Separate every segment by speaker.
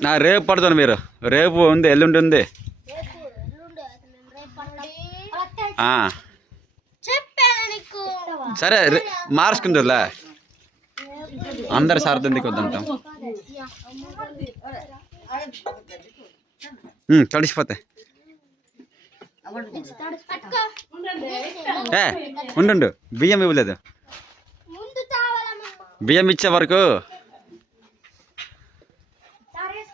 Speaker 1: నా రేపు పడుతుంది మీరు. రేపు ఉంది ఎల్లుండి ఉంది. సరే మార్చుకుందురులే అందరు సార్ ఎందుకు వద్దంటాం తడిసిపోతాయి ఏ ఉండు బియ్యం ఇవ్వలేదు. బియ్యం ఇచ్చే వరకు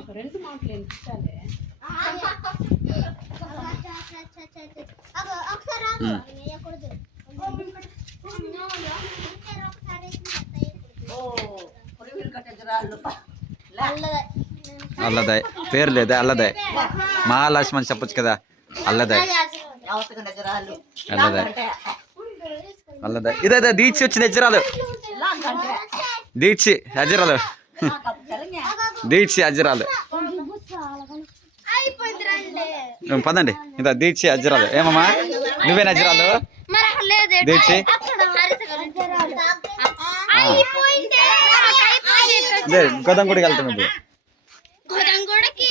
Speaker 2: ఒక
Speaker 3: రెండు మాటలు ఇచ్చాలే
Speaker 2: ఒకసారి ఆగు. వేయకూడదు. అల్లదే.
Speaker 1: అల్లదే. పేరు లేదా అల్లదే. మహాలక్ష్మి అని చెప్పొచ్చు కదా. అల్లదే. అల్లదే. అల్లదే. ఇదే ఇదే దీక్ష వచ్చింది హజరాలు దీక్షి హజరాలు దీక్షి ఉం, పదండి ఇదా దీక్షి హజరాలు ఏమమ్మా
Speaker 2: అక్కడ లేదే.
Speaker 1: దీక్షి
Speaker 2: అక్కడ హరిత గారు. అయిపోయిందే. అయిపోయింది.
Speaker 1: ఇదే గోదాం గుడికి వెళ్తాం ఇప్పుడు
Speaker 2: గోదాంగూడకి